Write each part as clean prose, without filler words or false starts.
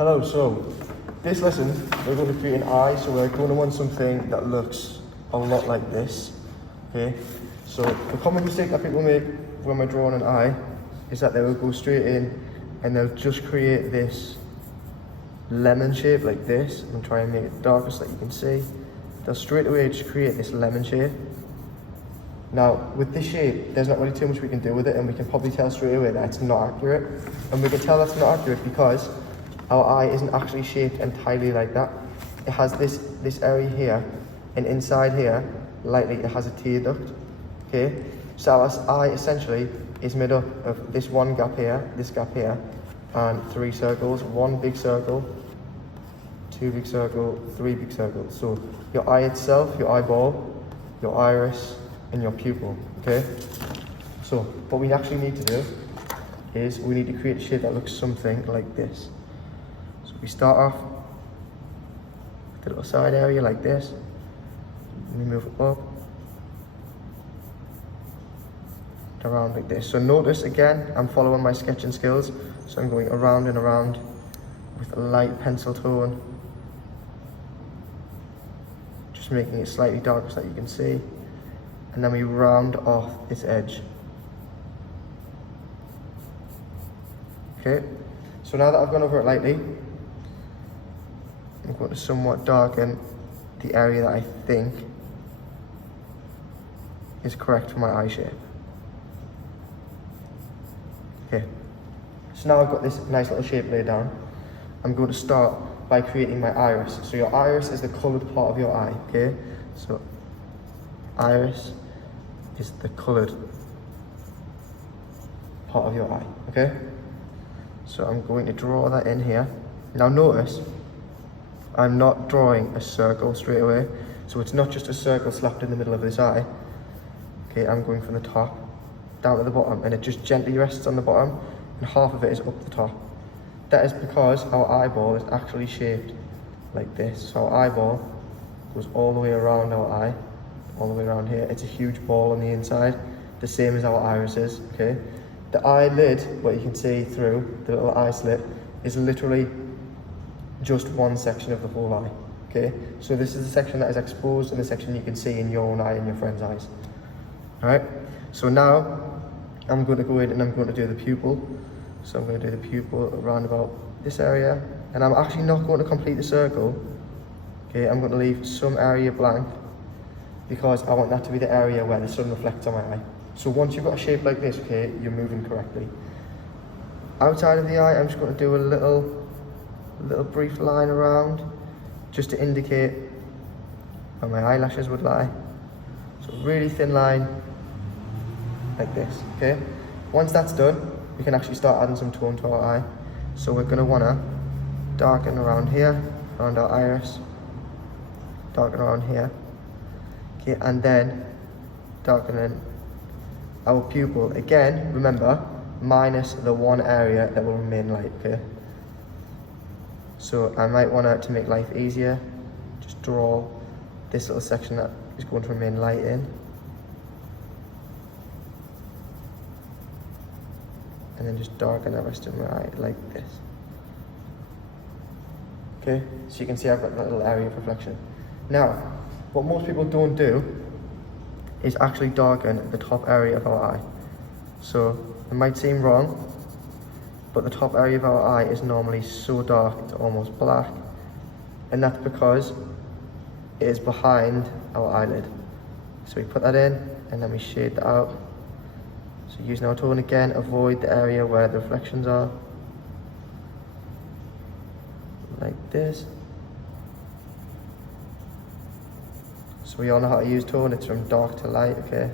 Hello, so this lesson we're going to create an eye, so we're going to want something that looks a lot like this, okay? So the common mistake that people make when we're drawing an eye is that they will go straight in and they'll just create this lemon shape like this and try and make it darker so that you can see. They'll straight away just create this lemon shape. Now, with this shape, there's not really too much we can do with it, and we can probably tell straight away that it's not accurate. And we can tell that's not accurate because our eye isn't actually shaped entirely like that. It has this area here, and inside here, lightly, it has a tear duct, okay? So our eye essentially is made up of this one gap here, this gap here, and 3 circles. 1 big circle, 2 big circles, 3 big circles. So your eye itself, your eyeball, your iris, and your pupil, okay? So what we actually need to do is we need to create a shape that looks something like this. So we start off with a little side area like this, and we move it up, around like this. So notice again, I'm following my sketching skills, so I'm going around and around with a light pencil tone, just making it slightly darker so that you can see. And then we round off this edge. Okay, so now that I've gone over it lightly, I'm going to somewhat darken the area that I think is correct for my eye shape. Okay, so now I've got this nice little shape laid down. I'm going to start by creating my iris. So your iris is the coloured part of your eye, okay? So iris is the coloured part of your eye, okay? So I'm going to draw that in here. Now notice, I'm not drawing a circle straight away. So it's not just a circle slapped in the middle of this eye. Okay, I'm going from the top down to the bottom, and it just gently rests on the bottom, and half of it is up the top. That is because our eyeball is actually shaped like this. So our eyeball goes all the way around our eye, all the way around here. It's a huge ball on the inside, the same as our iris is, okay? The eyelid, what you can see through the little eye slit, is literally just one section of the whole eye, okay? So this is the section that is exposed and the section you can see in your own eye and your friend's eyes. All right, so now I'm going to go in and I'm going to do the pupil. So I'm going to do the pupil around about this area, and I'm actually not going to complete the circle, okay? I'm going to leave some area blank because I want that to be the area where the sun reflects on my eye. So once you've got a shape like this, okay, you're moving correctly. Outside of the eye, I'm just going to do a little brief line around, just to indicate where my eyelashes would lie. So really thin line, like this, okay? Once that's done, we can actually start adding some tone to our eye. So we're going to want to darken around here, around our iris, darken around here, okay, and then darken in our pupil. Again, remember, minus the one area that will remain light, okay? So I might want to make life easier, just draw this little section that is going to remain light in. And then just darken the rest of my eye like this. Okay, so you can see I've got that little area of reflection. Now, what most people don't do is actually darken the top area of our eye. So it might seem wrong, but the top area of our eye is normally so dark it's almost black, and that's because it is behind our eyelid. So we put that in and then we shade that out. So using our tone again, avoid the area where the reflections are, like this. So we all know how to use tone, it's from dark to light, okay?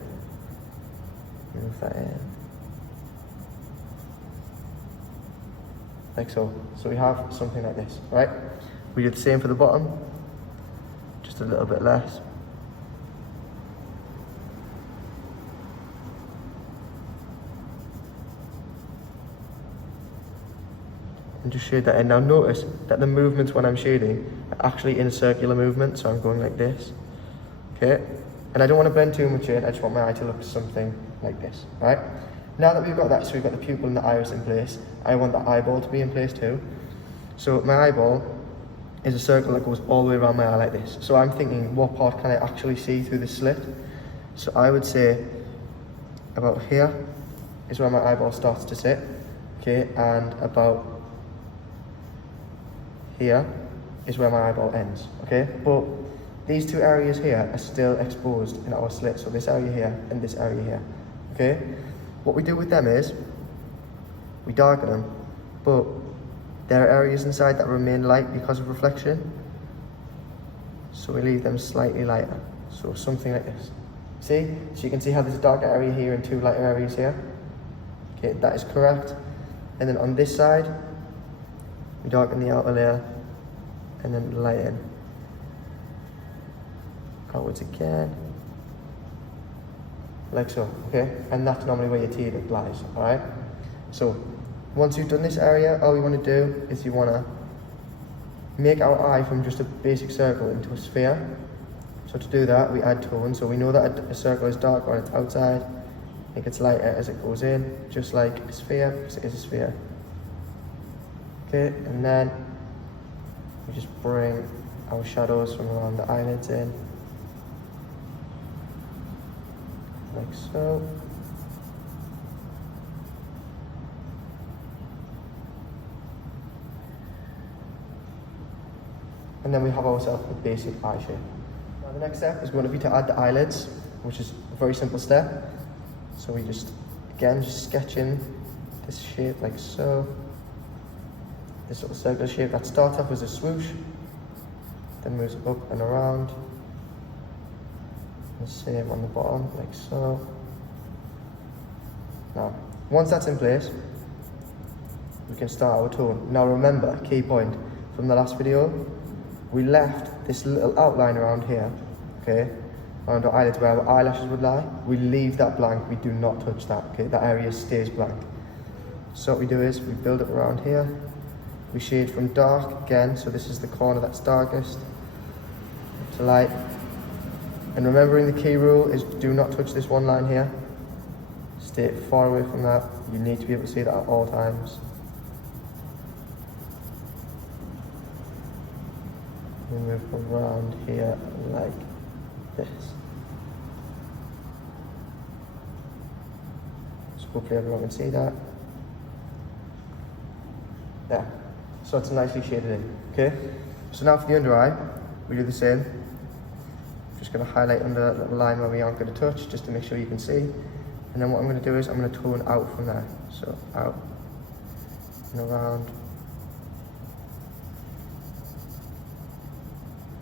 Move that in. Like so. So we have something like this, right? We do the same for the bottom, just a little bit less. And just shade that in. Now notice that the movements when I'm shading are actually in a circular movement, so I'm going like this, okay? And I don't want to blend too much in, I just want my eye to look something like this, right? Now that we've got that, so we've got the pupil and the iris in place, I want the eyeball to be in place too. So my eyeball is a circle that goes all the way around my eye like this. So I'm thinking, what part can I actually see through the slit? So I would say about here is where my eyeball starts to sit, okay, and about here is where my eyeball ends, okay? But these two areas here are still exposed in our slit, so this area here and this area here, okay? What we do with them is, we darken them, but there are areas inside that remain light because of reflection, so we leave them slightly lighter, so something like this. See? So you can see how there's a darker area here and two lighter areas here. Okay, that is correct. And then on this side, we darken the outer layer and then lighten outwards again, like so, okay? And that's normally where your tear duct lies, alright? So, once you've done this area, all we want to do is you want to make our eye from just a basic circle into a sphere. So to do that, we add tone. So we know that a circle is darker on its outside. It gets lighter as it goes in, just like a sphere, because it is a sphere. Okay, and then we just bring our shadows from around the eyelids in, like so. And then we have ourselves a basic eye shape. Now the next step is going to be to add the eyelids, which is a very simple step. So we just, again, just sketch in this shape like so. This little circular shape that starts off as a swoosh, then moves up and around. The same on the bottom, like so. Now, once that's in place, we can start our tone. Now remember, key point from the last video, we left this little outline around here, okay, around our eyelids where our eyelashes would lie. We leave that blank, we do not touch that, okay, that area stays blank. So what we do is we build up around here, we shade from dark again, so this is the corner that's darkest, to light. And remembering the key rule is do not touch this one line here, stay far away from that. You need to be able to see that at all times. We move around here like this. So hopefully everyone can see that. There. So it's nicely shaded in, okay? So now for the under eye, we do the same. Just going to highlight under that little line where we aren't going to touch, just to make sure you can see. And then what I'm going to do is I'm going to tone out from there. So out and around.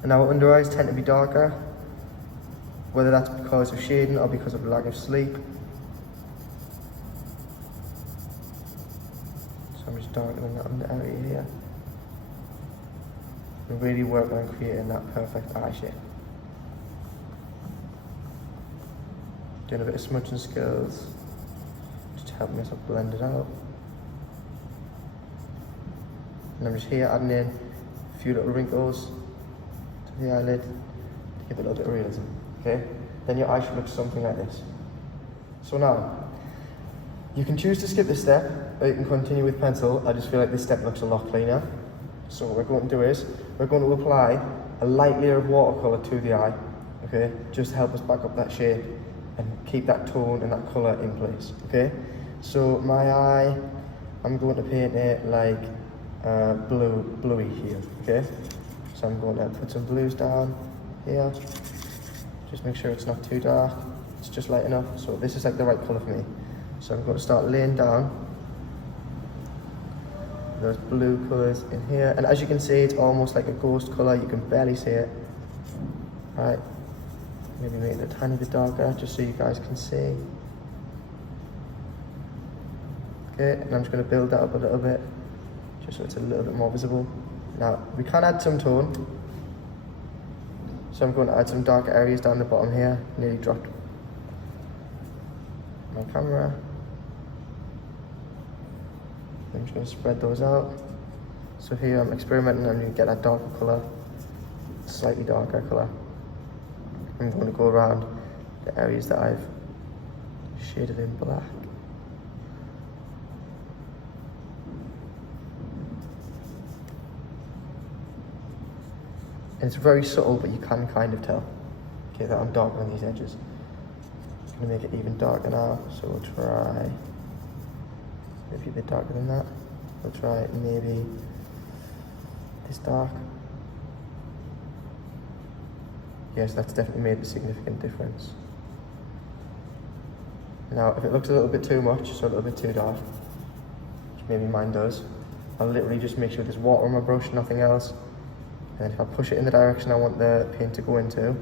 And our under eyes tend to be darker, whether that's because of shading or because of lack of sleep. So I'm just darkening that under area here. And really work on creating that perfect eye shape. Doing a bit of smudging skills, just helping us blend it out. And I'm just here adding in a few little wrinkles the eyelid to give it a little bit of realism, okay? Then your eye should look something like this. So now, you can choose to skip this step, or you can continue with pencil. I just feel like this step looks a lot cleaner. So what we're going to do is, we're going to apply a light layer of watercolour to the eye, okay? Just to help us back up that shape and keep that tone and that colour in place, okay? So my eye, I'm going to paint it like bluey here, okay? So I'm going to put some blues down here. Just make sure it's not too dark. It's just light enough. So this is like the right colour for me. So I'm going to start laying down those blue colours in here. And as you can see, it's almost like a ghost colour. You can barely see it. Right. Maybe make it a tiny bit darker, just so you guys can see. Okay, and I'm just going to build that up a little bit, just so it's a little bit more visible. Now, we can add some tone. So I'm going to add some darker areas down the bottom here. Nearly dropped my camera. I'm just going to spread those out. So here I'm experimenting, I'm going to get that darker colour, slightly darker colour. I'm going to go around the areas that I've shaded in black. And it's very subtle, but you can kind of tell, okay, that I'm darker on these edges. I'm gonna make it even darker now, so we'll try maybe a bit darker than that. We'll try maybe this dark. Yes, that's definitely made a significant difference. Now, if it looks a little bit too much, so a little bit too dark, which maybe mine does, I'll literally just make sure there's water on my brush, nothing else. And if I push it in the direction I want the paint to go into,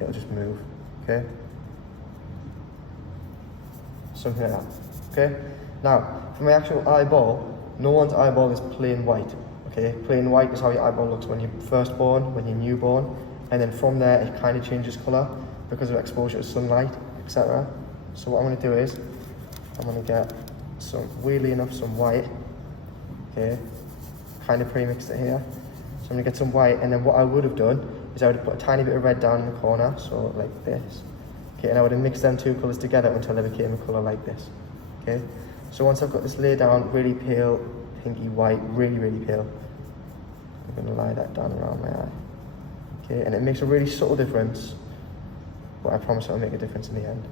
it'll just move, okay? Something like that, okay? Now, for my actual eyeball, no one's eyeball is plain white, okay? Plain white is how your eyeball looks when you're first born, when you're newborn, and then from there it kind of changes colour because of exposure to sunlight, etc. So what I'm going to do is, I'm going to get some, weirdly enough, some white, okay? Kind of pre-mixed it here. So I'm going to get some white, and then what I would have done is I would have put a tiny bit of red down in the corner, so like this. Okay, and I would have mixed them two colours together until they became a colour like this. Okay, so once I've got this laid down, really pale, pinky white, really, really pale, I'm going to lie that down around my eye. Okay, and it makes a really subtle difference, but I promise it'll make a difference in the end.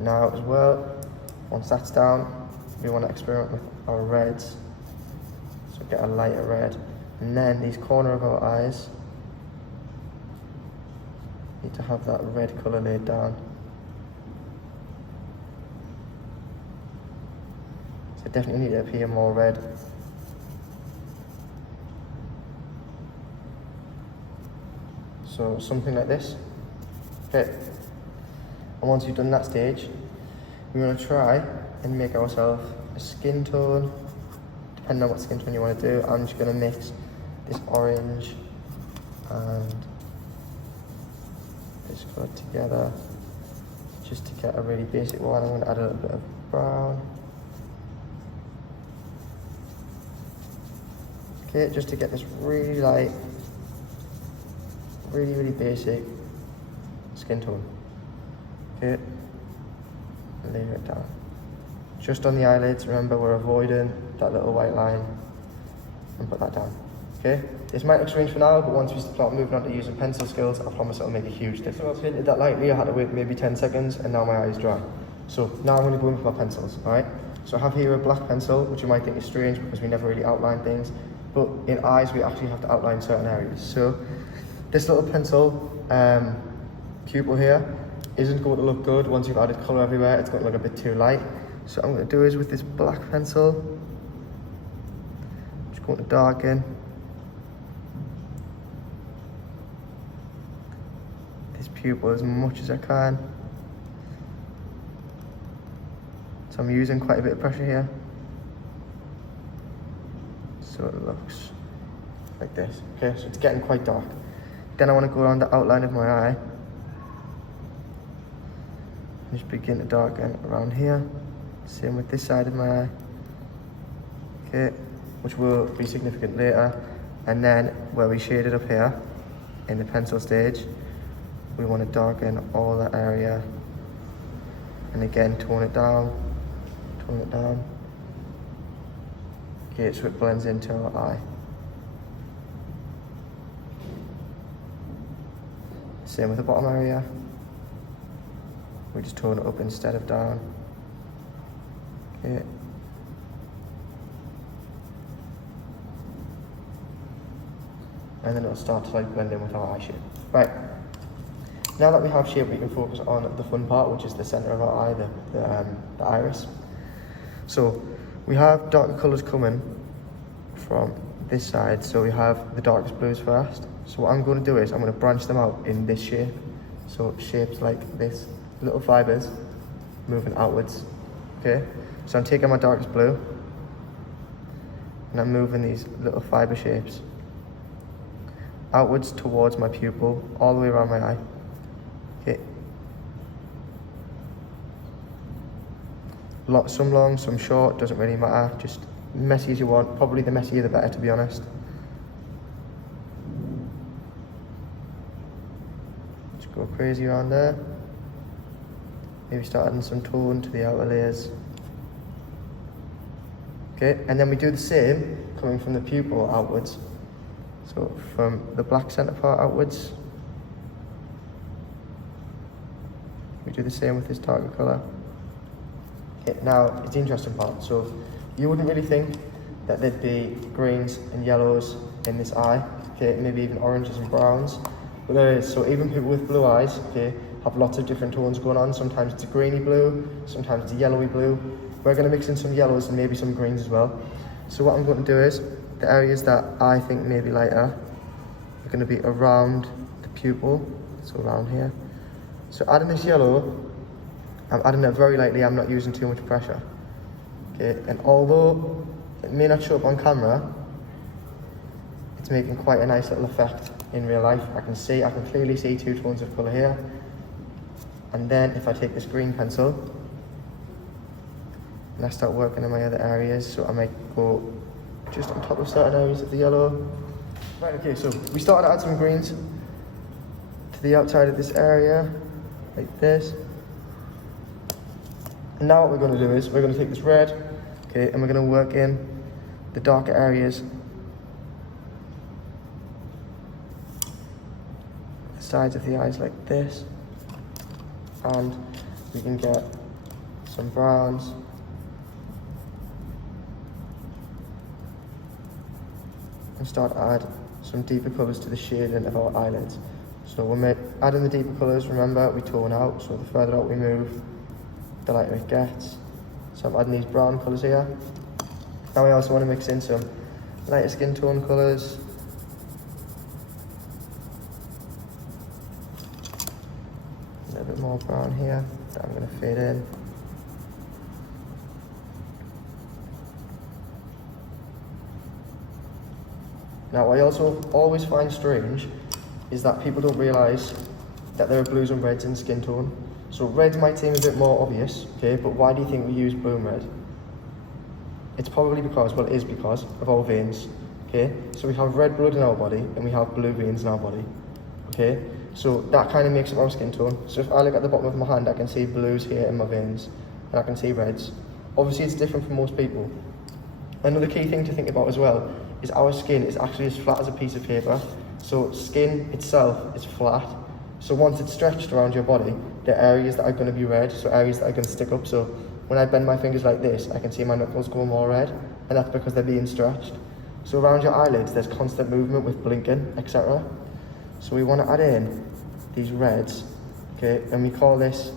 Now as well, once that's down, we want to experiment with our reds. So get a lighter red, and then these corner of our eyes need to have that red colour laid down. So definitely need to appear more red. So something like this. Okay. And once you've done that stage, we're going to try and make ourselves a skin tone. Depending on what skin tone you want to do, I'm just going to mix this orange and this colour together just to get a really basic one. I'm going to add a little bit of brown. Okay, just to get this really light, really, really basic skin tone. Okay, and layer it down. Just on the eyelids, remember we're avoiding that little white line, and put that down. Okay, this might look strange for now, but once we start moving on to using pencil skills, I promise it'll make a huge difference. So I painted that lightly, I had to wait maybe 10 seconds, and now my eye is dry. So now I'm going to go in with my pencils, alright? So I have here a black pencil, which you might think is strange because we never really outline things, but in eyes we actually have to outline certain areas. So this little pencil pupil here isn't going to look good once you've added colour everywhere. It's going to look a bit too light. So what I'm going to do is with this black pencil, I'm just going to darken this pupil as much as I can. So I'm using quite a bit of pressure here, so it looks like this. Okay, so it's getting quite dark. Then I want to go around the outline of my eye and just begin to darken around here. Same with this side of my eye. Okay, which will be significant later. And then where we shaded up here in the pencil stage, we want to darken all that area. And again, tone it down, tone it down. Okay, so it blends into our eye. Same with the bottom area. We just tone it up instead of down. Okay. And then it'll start to like blend in with our eye shape. Right. Now that we have shape, we can focus on the fun part, which is the centre of our eye, the iris. So we have darker colours coming from this side. So we have the darkest blues first. So what I'm going to do is I'm going to branch them out in this shape. So shapes like this, little fibres moving outwards. Okay. So I'm taking my darkest blue and I'm moving these little fibre shapes outwards towards my pupil, all the way around my eye. Okay. Some long, some short, doesn't really matter, just messy as you want. Probably the messier the better, to be honest. Just go crazy around there. Maybe start adding some tone to the outer layers. Okay, and then we do the same coming from the pupil outwards. So from the black centre part outwards, we do the same with this darker colour. Now, it's the interesting part. So you wouldn't really think that there'd be greens and yellows in this eye, okay, maybe even oranges and browns, but there is. So even people with blue eyes, okay, have lots of different tones going on. Sometimes it's a greeny blue, sometimes it's a yellowy blue. We're going to mix in some yellows and maybe some greens as well. So what I'm going to do is, the areas that I think may be lighter are going to be around the pupil, so around here. So adding this yellow, I'm adding it very lightly, I'm not using too much pressure. Okay, and although it may not show up on camera, it's making quite a nice little effect in real life. I can clearly see 2 tones of colour here. And then if I take this green pencil and I start working in my other areas, so I might go just on top of certain areas of the yellow. Right, okay, so we started to add some greens to the outside of this area, like this. And now what we're going to do is, we're going to take this red, okay, and we're going to work in the darker areas, the sides of the eyes like this. And we can get some browns, and start to add some deeper colours to the shading of our eyelids. So when we're adding the deeper colours, remember, we tone out, so the further out we move, the lighter it gets. So I'm adding these brown colours here. Now we also want to mix in some lighter skin tone colours. A little bit more brown here that I'm going to fade in. Now, what I also always find strange is that people don't realise that there are blues and reds in skin tone. So reds might seem a bit more obvious, okay, but why do you think we use blue and red? It's probably because, well, it is because of our veins, okay? So we have red blood in our body and we have blue veins in our body, okay? So that kind of makes up our skin tone. So if I look at the bottom of my hand, I can see blues here in my veins and I can see reds. Obviously, it's different for most people. Another key thing to think about as well is our skin is actually as flat as a piece of paper. So skin itself is flat. So once it's stretched around your body, there are areas that are going to be red, so areas that are going to stick up. So when I bend my fingers like this, I can see my knuckles go more red, and that's because they're being stretched. So around your eyelids, there's constant movement with blinking, etc. So we want to add in these reds, okay, and we call this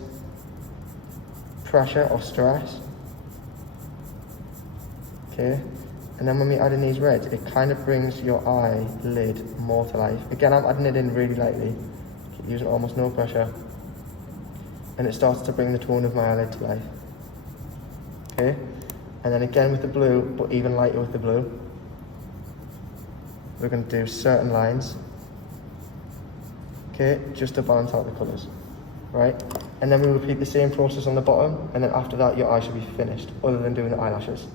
pressure or stress, okay. And then when we add in these reds, it kind of brings your eyelid more to life. Again, I'm adding it in really lightly, using almost no pressure. And it starts to bring the tone of my eyelid to life. Okay? And then again with the blue, but even lighter with the blue, we're going to do certain lines, okay, just to balance out the colours, right? And then we repeat the same process on the bottom, and then after that your eye should be finished, other than doing the eyelashes.